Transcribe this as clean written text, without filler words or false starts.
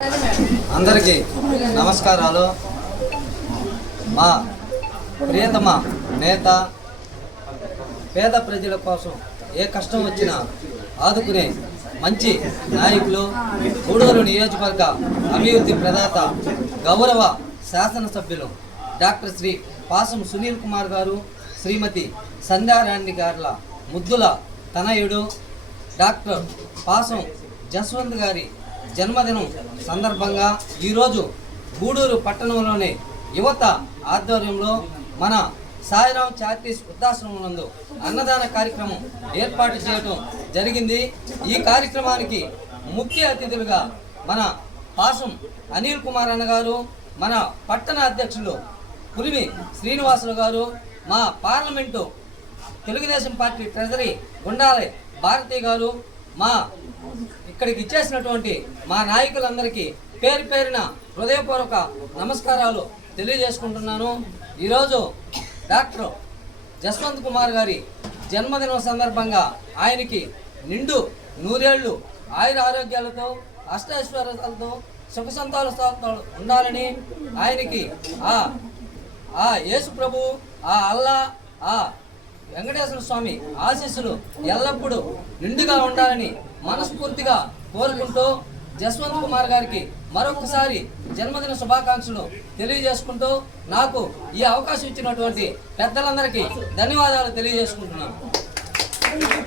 అందరికీ నమస్కారాలు. మా ప్రియతమ నేత పేద ప్రజల కోసం ఏ కష్టం వచ్చినా ఆదుకునే మంచి నాయకులు, గూడూరు నియోజకవర్గ అభివృద్ధి ప్రదాత, గౌరవ శాసనసభ్యులు డాక్టర్ శ్రీ పాసం సునీల్ కుమార్ గారు, శ్రీమతి సంధ్యారాణి గార్ల ముద్దుల తనయుడు డాక్టర్ పాసం జస్వంత్ గారి జన్మదినం సందర్భంగా ఈరోజు గూడూరు పట్టణంలోని యువత ఆధ్వర్యంలో మన సాయిరాం చారిటీస్ వృద్ధాశ్రమం నందు అన్నదాన కార్యక్రమం ఏర్పాటు చేయడం జరిగింది. ఈ కార్యక్రమానికి ముఖ్య అతిథులుగా మన పాసం అనిల్ కుమార్ అన్న గారు, మన పట్టణ అధ్యక్షులు పులిమి శ్రీనివాసులు గారు, మా పార్లమెంటు తెలుగుదేశం పార్టీ ట్రెజరీ గుండాలే భారతి గారు, మా ఇక్కడికి ఇచ్చేసినటువంటి మా నాయకులందరికీ పేరు పేరున హృదయపూర్వక నమస్కారాలు తెలియజేసుకుంటున్నాను. ఈరోజు డాక్టర్ జస్వంత్ కుమార్ గారి జన్మదినం సందర్భంగా ఆయనకి నిండు నూరేళ్లు ఆయుర ఆరోగ్యాలతో అష్టైశ్వర్యాలతో సుఖ సంతోషాలతో ఉండాలని, ఆయనకి ఆ యేసు ప్రభు, ఆ అల్లా, ఆ వెంకటేశ్వర స్వామి ఆశీస్సులు ఎల్లప్పుడూ నిండుగా ఉండాలని మనస్ఫూర్తిగా కోరుకుంటూ జస్వంత్ కుమార్ గారికి మరొకసారి జన్మదిన శుభాకాంక్షలు తెలియజేసుకుంటూ నాకు ఈ అవకాశం ఇచ్చినటువంటి పెద్దలందరికీ ధన్యవాదాలు తెలియజేసుకుంటున్నాను.